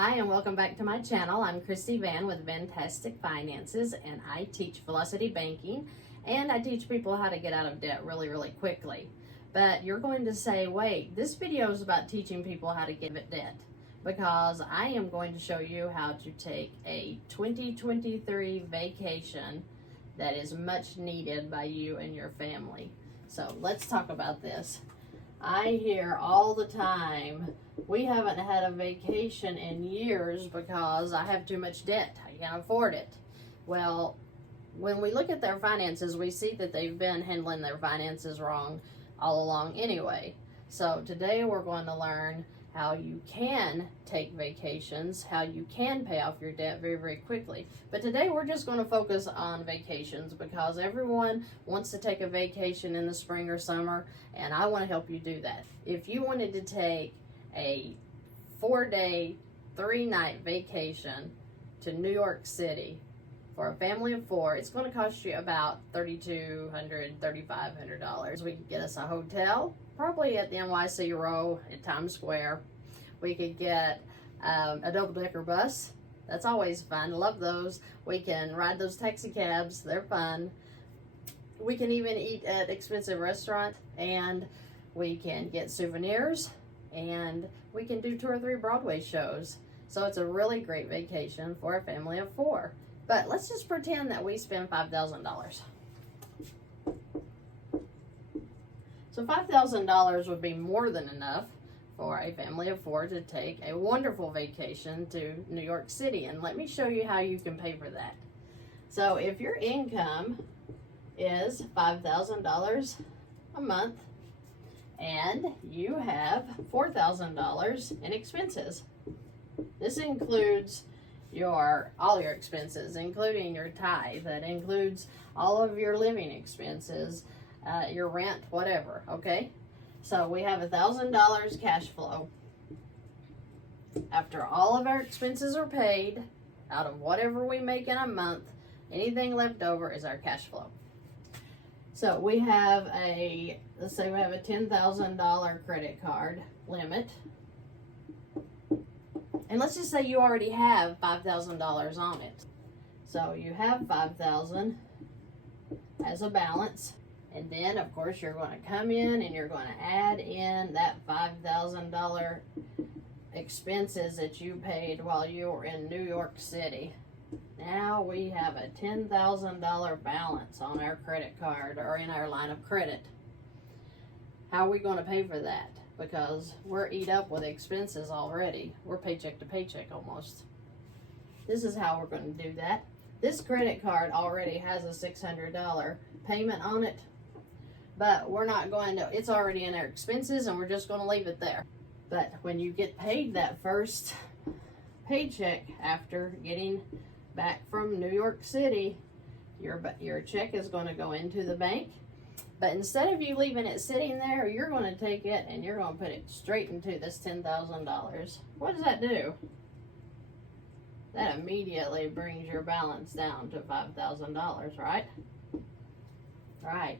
Hi and welcome back to my channel. I'm Christy Vann with VANNtastic Finances, and I teach velocity banking and I teach people how to get out of debt really quickly. But you're going to say, wait, this video is about teaching people how to get out of debt, because I am going to show you how to take a 2023 vacation that is much needed by you and your family. So let's talk about this. I hear all the time, we haven't had a vacation in years because I have too much debt. I can't afford it. Well, when we look at their finances, we see that they've been handling their finances wrong all along anyway. So today we're going to learn how you can take vacations, how you can pay off your debt very quickly. But today we're just going to focus on vacations because everyone wants to take a vacation in the spring or summer, and I want to help you do that. If you wanted to take a 4-day, 3-night vacation to New York City for a family of 4, it's going to cost you about $3,200, $3,500. We could get us a hotel, probably at the NYC Row at Times Square. We could get a double-decker bus. That's always fun. Love those. We can ride those taxi cabs. They're fun. We can even eat at expensive restaurants, and we can get souvenirs, and we can do 2 or 3 Broadway shows. So it's a really great vacation for a family of 4. But let's just pretend that we spend $5,000. So $5,000 would be more than enough for a family of 4 to take a wonderful vacation to New York City. And let me show you how you can pay for that. So if your income is $5,000 a month and you have $4,000 in expenses, this includes all your expenses, including your tithe. That includes all of your living expenses, your rent, whatever, okay? So we have $1,000 cash flow. After all of our expenses are paid, out of whatever we make in a month, anything left over is our cash flow. So we have let's say we have a $10,000 credit card limit. And let's just say you already have $5,000 on it. So you have $5,000 as a balance. And then, of course, you're going to come in and you're going to add in that $5,000 expenses that you paid while you were in New York City. Now we have a $10,000 balance on our credit card or in our line of credit. How are we going to pay for that? Because we're eat up with expenses already. We're paycheck to paycheck almost. This is how we're going to do that. This credit card already has a $600 payment on it, but we're not going to, it's already in our expenses and we're just going to leave it there. But when you get paid that first paycheck after getting back from New York City, your check is going to go into the bank. But instead of you leaving it sitting there, you're going to take it and you're going to put it straight into this $10,000. What does that do? That immediately brings your balance down to $5,000, right? Right.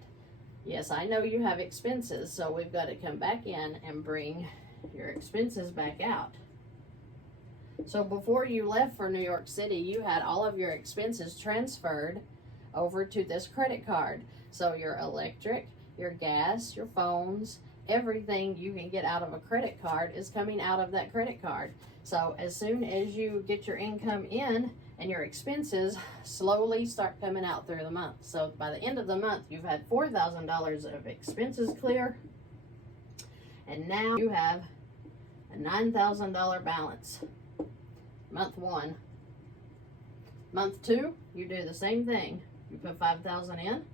Yes, I know you have expenses, so we've got to come back in and bring your expenses back out. So before you left for New York City, you had all of your expenses transferred over to this credit card. So your electric, your gas, your phones, everything you can get out of a credit card is coming out of that credit card. So as soon as you get your income in and your expenses slowly start coming out through the month. So by the end of the month, you've had $4,000 of expenses clear. And now you have a $9,000 balance. Month 1. Month 2, you do the same thing. You put $5,000 in.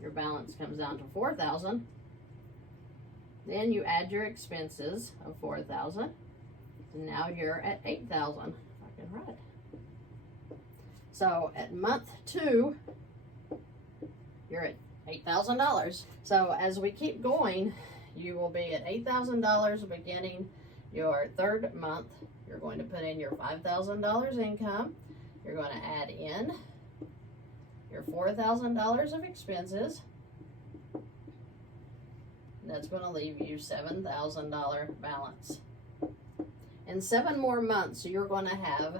Your balance comes down to $4,000. Then you add your expenses of $4,000. And now you're at $8,000. If I can write. So at month 2, you're at $8,000. So as we keep going, you will be at $8,000 beginning your 3rd month. You're going to put in your $5,000 income. You're going to add in your $4,000 of expenses. That's going to leave you $7,000 balance. In 7 more months, you're going to have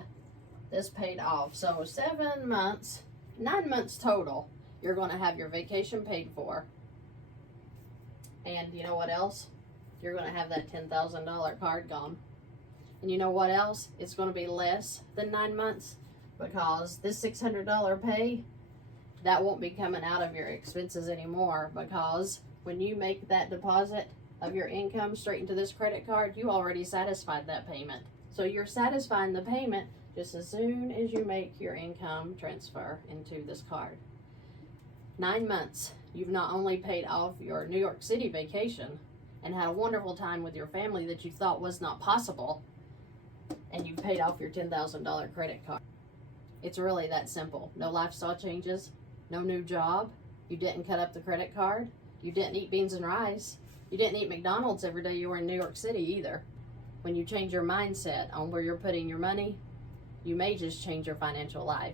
this paid off. So 7 months, 9 months total, you're going to have your vacation paid for. And you know what else? You're going to have that $10,000 card gone. And you know what else? It's going to be less than 9 months, because this $600 pay, that won't be coming out of your expenses anymore, because when you make that deposit of your income straight into this credit card, you already satisfied that payment. So you're satisfying the payment just as soon as you make your income transfer into this card. 9 months, you've not only paid off your New York City vacation and had a wonderful time with your family that you thought was not possible, and you've paid off your $10,000 credit card. It's really that simple. No lifestyle changes, no new job, you didn't cut up the credit card, you didn't eat beans and rice, you didn't eat McDonald's every day you were in New York City either. When you change your mindset on where you're putting your money, you may just change your financial life.